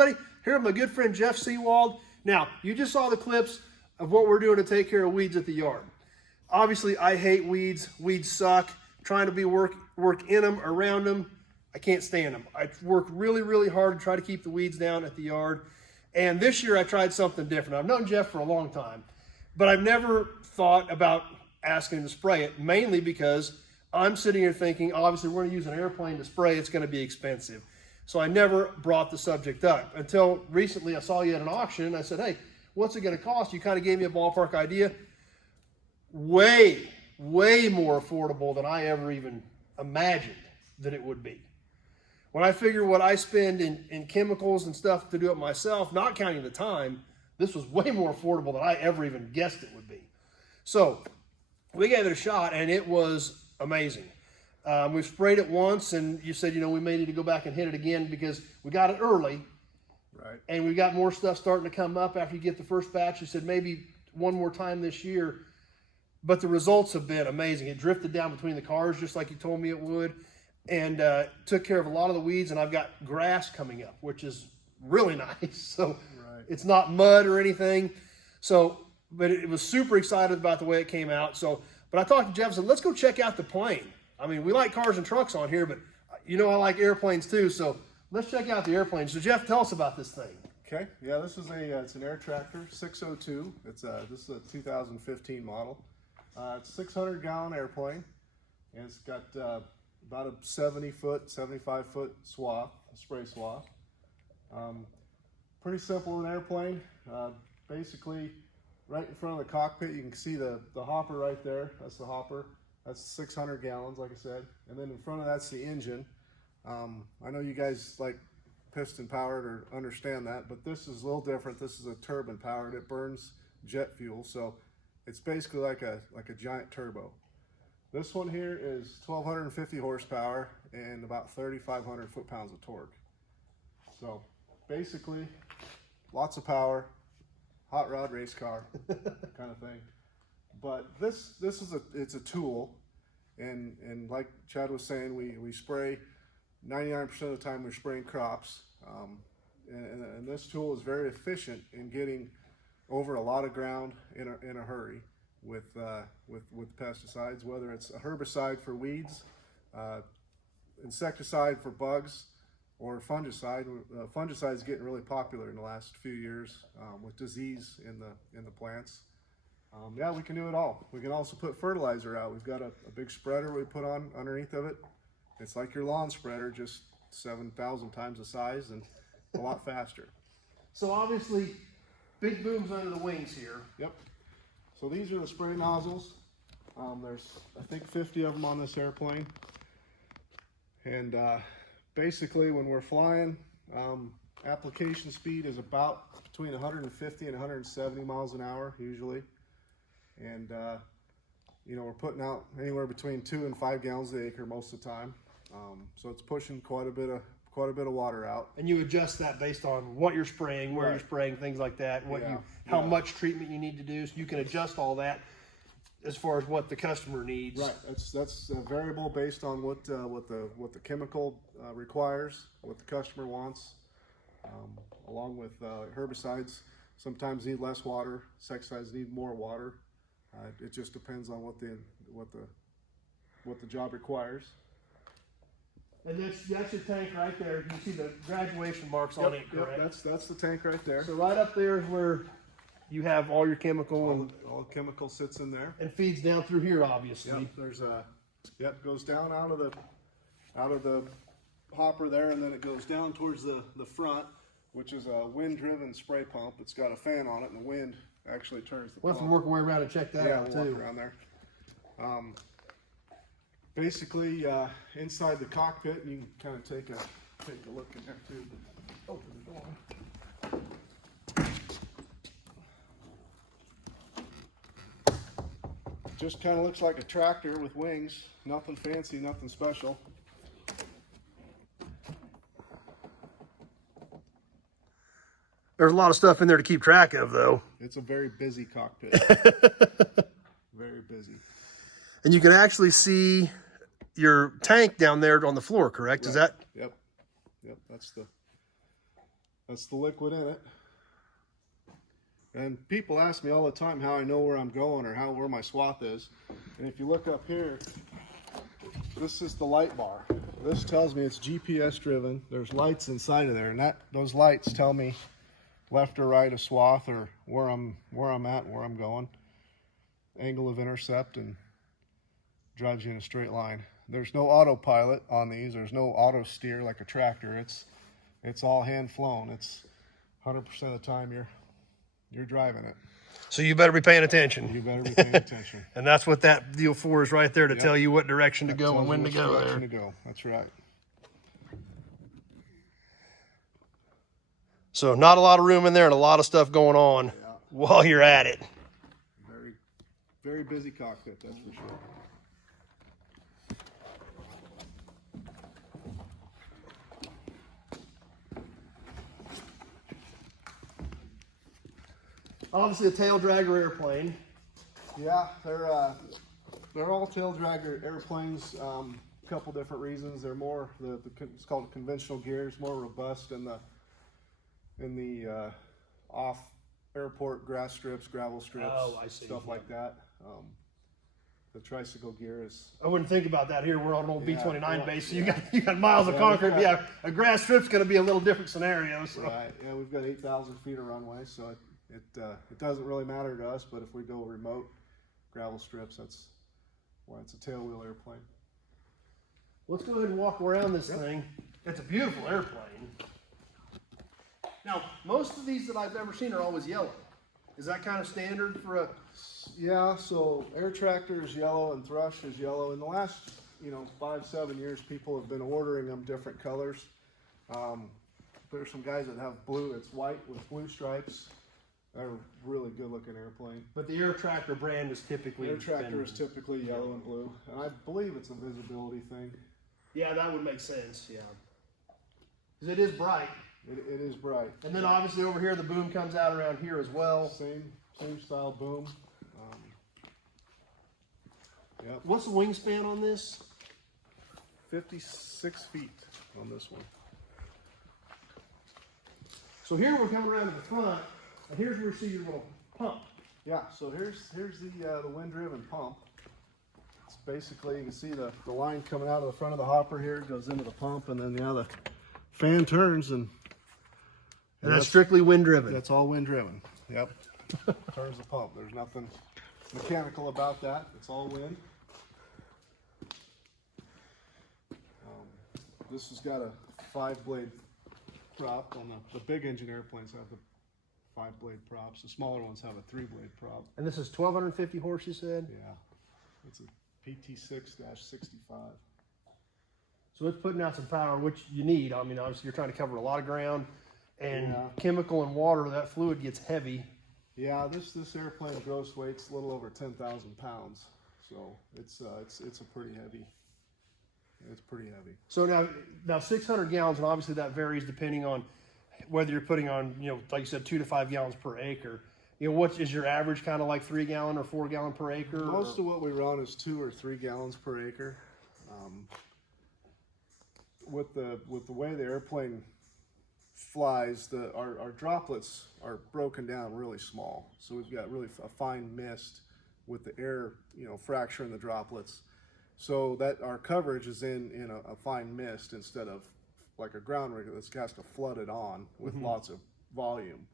everybody, here with my good friend Jeff Seawald. Now, you just saw the clips of what we're doing to take care of weeds at the yard. Obviously, I hate weeds. Weeds suck. Trying to work in them, around them, I can't stand them. I work really, really hard to try to keep the weeds down at the yard. And this year I tried something different. I've known Jeff for a long time, but I've never thought about asking him to spray it, mainly because I'm sitting here thinking, obviously we're gonna use an airplane to spray, it's gonna be expensive. So I never brought the subject up until recently. I saw you at an auction and I said, hey, what's it gonna cost? You kind of gave me a ballpark idea. Way more affordable than I ever even imagined that it would be. When I figure what I spend in chemicals and stuff to do it myself, not counting the time, this was way more affordable than I ever even guessed it would be. So we gave it a shot and it was amazing. We've sprayed it once and you said, we may need to go back and hit it again because we got it early. Right. And we got more stuff starting to come up after you get the first batch. You said maybe one more time this year. But the results have been amazing. It drifted down between the cars just like you told me it would, and took care of a lot of the weeds. And I've got grass coming up, which is really nice. So right. It's not mud or anything. So, but it was super excited about the way it came out. So, but I talked to Jeff and said, let's go check out the plane. I mean, we like cars and trucks on here, but I like airplanes too. So let's check out the airplane. So Jeff, tell us about this thing. Okay. Yeah, this is it's an air tractor 602. This is a 2015 model. It's a 600-gallon airplane, and it's got about a 75-foot swath, a spray swath. Pretty simple an airplane. Basically, right in front of the cockpit, you can see the hopper right there. That's the hopper. That's 600 gallons, like I said. And then in front of that's the engine. I know you guys like piston powered or understand that, but this is a little different. This is a turbine powered. It burns jet fuel, so it's basically like a giant turbo. This one here is 1,250 horsepower and about 3,500 foot-pounds of torque. So basically, lots of power, hot rod race car kind of thing. But it's a tool, and like Chad was saying, we spray 99% of the time we're spraying crops, and this tool is very efficient in getting over a lot of ground in a hurry with pesticides, whether it's a herbicide for weeds, insecticide for bugs, or fungicide. Fungicide is getting really popular in the last few years with disease in the plants. Yeah, we can do it all. We can also put fertilizer out. We've got a big spreader we put on underneath of it. It's like your lawn spreader, just 7,000 times the size and a lot faster. So obviously, big booms under the wings here. Yep. So these are the spray nozzles. There's, I think, 50 of them on this airplane. And basically, when we're flying, application speed is about between 150 and 170 miles an hour, usually. And, we're putting out anywhere between 2 and 5 gallons an acre most of the time. So it's pushing quite a bit of water out. And you adjust that based on what you're spraying, where you're spraying, things like that, how much treatment you need to do. So you can adjust all that as far as what the customer needs. Right. That's a variable based on what the chemical requires, what the customer wants, along with herbicides. Sometimes need less water. Insecticides need more water. It just depends on what the job requires. And that's your tank right there. You can see the graduation marks on it, correct? Yep, that's the tank right there. So right up there is where you have all your chemical all the chemical sits in there. And feeds down through here, obviously. Yep, there's goes down out of the hopper there, and then it goes down towards the front, which is a wind-driven spray pump. It's got a fan on it, and the wind actually turns the pump. We'll have to work our way around and check that out too. Walk around there. Basically, inside the cockpit, and you can kind of take a look in there too. Open the door. Just kind of looks like a tractor with wings. Nothing fancy, nothing special. There's a lot of stuff in there to keep track of, though. It's a very busy cockpit. Very busy. And you can actually see your tank down there on the floor, correct? Right. Is that? Yep. That's the liquid in it. And people ask me all the time how I know where I'm going or where my swath is. And if you look up here, this is the light bar. This tells me it's GPS driven. There's lights inside of there, and those lights tell me left or right a swath or where I'm at, where I'm going, angle of intercept, and drives you in a straight line. There's no autopilot on these. There's no auto steer like a tractor. It's all hand flown. It's 100% of the time you're driving it. So you better be paying attention. You better be paying attention. And that's what that deal for is right there to tell you what direction to go and when to go there. Direction to go. That's right. So not a lot of room in there and a lot of stuff going on while you're at it. Very, very busy cockpit, that's for sure. Obviously a tail dragger airplane. Yeah, they're all tail dragger airplanes. A couple different reasons. They're more it's called conventional gears, more robust in the off airport grass strips, gravel strips, stuff like that. The tricycle gear is. I wouldn't think about that here. We're on an old B-29 base, so you got miles of concrete. Yeah, a grass strip's going to be a little different scenario. So. Right. Yeah, we've got 8,000 feet of runway, so it doesn't really matter to us. But if we go remote gravel strips, that's why it's a tailwheel airplane. Let's go ahead and walk around this thing. It's a beautiful airplane. Now, most of these that I've ever seen are always yellow. Is that kind of standard for a? Yeah, so air tractor is yellow and thrush is yellow. In the last 5-7 years, people have been ordering them different colors. There's some guys that have blue. It's white with blue stripes. They're a really good looking airplane. But the air tractor brand is typically air tractor is typically yellow and blue, and I believe it's a visibility thing. Yeah, that would make sense. Yeah, because it is bright. It is bright. And then obviously over here the boom comes out around here as well. Same style boom. Yep. What's the wingspan on this? 56 feet on this one. So here we're coming around to the front, and here's where you see your little pump. Yeah, so here's the wind-driven pump. It's basically, you can see the line coming out of the front of the hopper here, goes into the pump, and then the fan turns, and that's strictly wind-driven. That's all wind-driven. Yep. Turns the pump. There's nothing mechanical about that. It's all wind. This has got a 5-blade prop. On the big engine airplanes have the 5-blade props. The smaller ones have a 3-blade prop. And this is 1,250 horse, you said? Yeah. It's a PT6-65. So it's putting out some power, which you need. I mean, obviously you're trying to cover a lot of ground, and chemical and water, that fluid gets heavy. Yeah, this airplane gross weight's a little over 10,000 pounds, so it's a pretty heavy. It's pretty heavy. So now 600 gallons, and obviously that varies depending on whether you're putting on, like you said, 2 to 5 gallons per acre. What is your average, kind of like 3 gallon or 4 gallon per acre? Most of what we run is 2 or 3 gallons per acre. With the way the airplane flies, our droplets are broken down really small. So we've got really a fine mist with the air, fracturing the droplets. So that our coverage is in a fine mist instead of like a ground rig that's has to flood it on with lots of volume.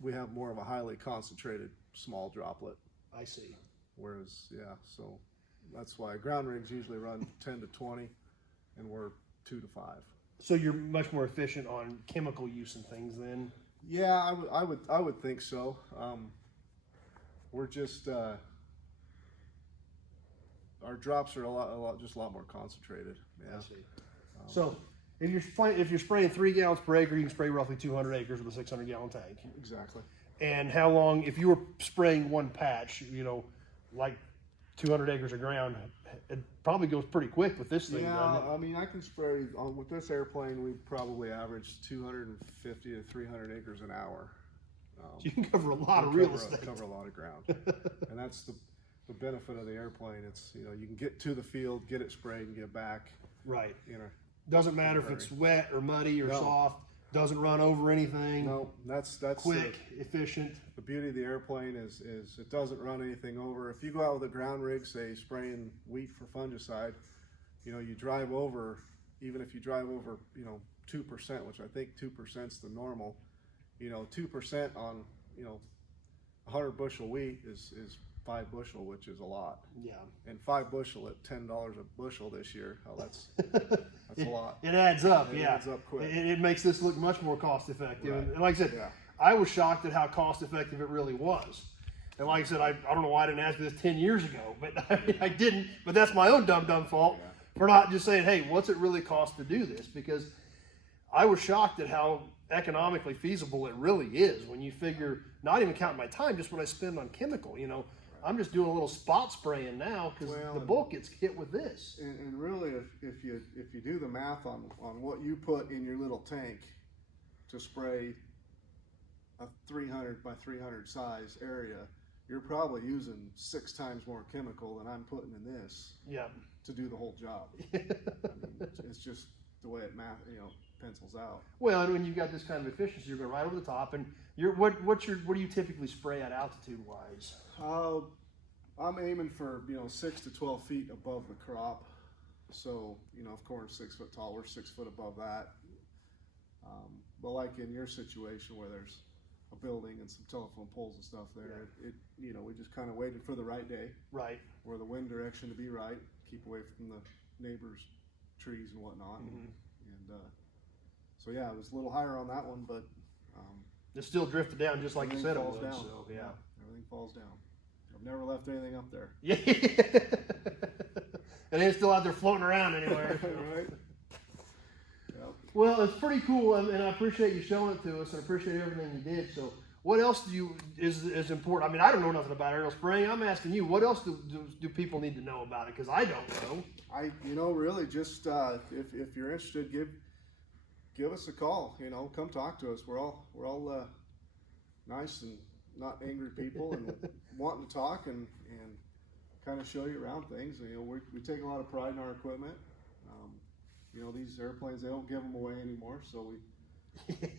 We have more of a highly concentrated small droplet. I see. Whereas, so that's why ground rigs usually run 10 to 20, and we're 2 to 5. So you're much more efficient on chemical use and things then? Yeah, I would think so. We're just our drops are a lot more concentrated. Yeah. I see. So if you're spraying 3 gallons per acre, you can spray roughly 200 acres with a 600 gallon tank. Exactly. And how long, if you were spraying one patch, like 200 acres of ground, it probably goes pretty quick with this thing. Yeah, I mean, I can spray with this airplane. We probably average 250 to 300 acres an hour. You can cover a lot of real estate. Cover a lot of ground, and that's the benefit of the airplane. It's you can get to the field, get it sprayed, and get back. Right. Doesn't matter if it's wet or muddy or soft. Doesn't run over anything. No, that's quick, efficient. The beauty of the airplane is it doesn't run anything over. If you go out with a ground rig, say spraying wheat for fungicide, you know, you drive over, even if you drive over, you know, 2%, which I think 2% is the normal, you know, 2% on, you know, 100 bushel wheat is 5 bushel, which is a lot. Yeah. And 5 bushel at $10 a bushel this year, oh, that's a lot. It adds up, It adds up quick. It makes this look much more cost effective. Right. And like I said, I was shocked at how cost effective it really was. And like I said, I don't know why I didn't ask you this 10 years ago, but I didn't. But that's my own dumb fault for not just saying, hey, what's it really cost to do this? Because I was shocked at how economically feasible it really is when you figure, not even counting my time, just what I spend on chemical, you know. I'm just doing a little spot spraying now because the bulk gets hit with this. And really, if you do the math on what you put in your little tank to spray a 300 by 300 size area, you're probably using 6 times more chemical than I'm putting in this. Yeah. To do the whole job. I mean, it's just the way it pencils out. Well, and when you've got this kind of efficiency, you're going right over the top. And what do you typically spray at altitude wise? I'm aiming for 6 to 12 feet above the crop. So if corn's 6 foot tall, we're 6 foot above that. But like in your situation where there's a building and some telephone poles and stuff there, we just kind of waited for the right day, right, where the wind direction to be right, keep away from the neighbors' trees and whatnot. And so yeah, it was a little higher on that one, but it still drifted down just like you said it would. Down. So, yeah, everything falls down. I've never left anything up there. Yeah, and it's still out there floating around anywhere. Right. Yep. Well, it's pretty cool, and I appreciate you showing it to us, and I appreciate everything you did. So, what else is important? I mean, I don't know nothing about aerial spraying. I'm asking you, what else do people need to know about it? Because I don't know. Really just if you're interested, give us a call. Come talk to us. We're all nice and not angry people, and wanting to talk and kind of show you around things. We take a lot of pride in our equipment. These airplanes, they don't give them away anymore, so we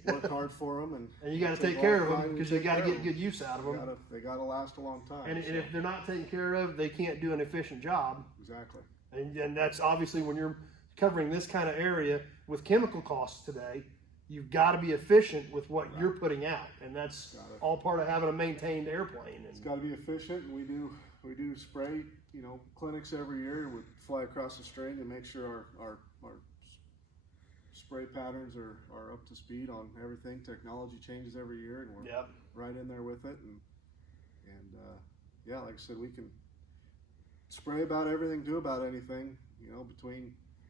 work hard for them, and you got to take care of them because you got to get good use out of them. They got to last a long time. And if they're not taken care of, they can't do an efficient job. Exactly. And that's obviously when you're covering this kind of area with chemical costs today, you've got to be efficient with what you're putting out, and that's all part of having a maintained airplane. It's got to be efficient, and we do spray clinics every year. We fly across the string and make sure our spray patterns are up to speed on everything. Technology changes every year, and we're right in there with it. And yeah, like I said, we can spray about everything, do about anything.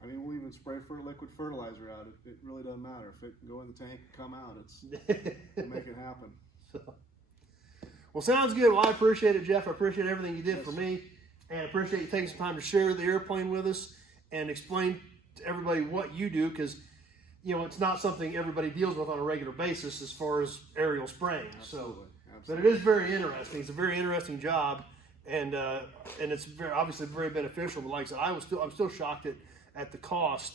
We'll even spray for liquid fertilizer out. It really doesn't matter if it can go in the tank and come out. We'll make it happen. Well, sounds good. Well, I appreciate it, Jeff. I appreciate everything you did for me, and I appreciate you taking some time to share the airplane with us and explain to everybody what you do, because it's not something everybody deals with on a regular basis as far as aerial spraying. Absolutely. But it is very interesting. It's a very interesting job, and it's obviously very beneficial. But like I said, I'm still shocked at the cost.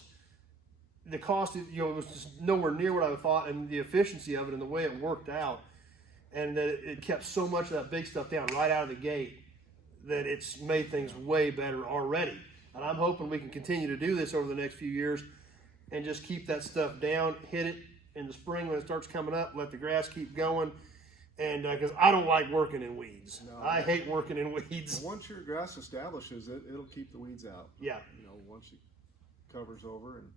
The cost, was just nowhere near what I thought, and the efficiency of it and the way it worked out, and that it kept so much of that big stuff down right out of the gate that it's made things way better already. And I'm hoping we can continue to do this over the next few years and just keep that stuff down, hit it in the spring when it starts coming up, let the grass keep going. And because I don't like working in weeds. No, I hate working in weeds. Once your grass establishes it, it'll keep the weeds out. Yeah. Once it covers over, and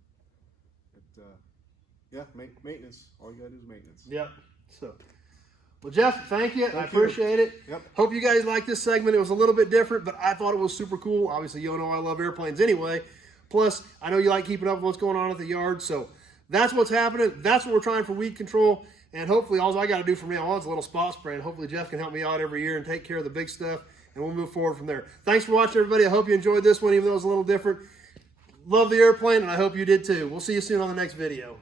maintenance. All you gotta do is maintenance. Yep. So, well, Jeff, thank you. I appreciate it. Yep. Hope you guys like this segment. It was a little bit different, but I thought it was super cool. Obviously, you know I love airplanes anyway. Plus, I know you like keeping up with what's going on at the yard. So that's what's happening. That's what we're trying for weed control. And hopefully, all I got to do from now on is a little spot spray. And hopefully, Jeff can help me out every year and take care of the big stuff. And we'll move forward from there. Thanks for watching, everybody. I hope you enjoyed this one, even though it was a little different. Love the airplane, and I hope you did too. We'll see you soon on the next video.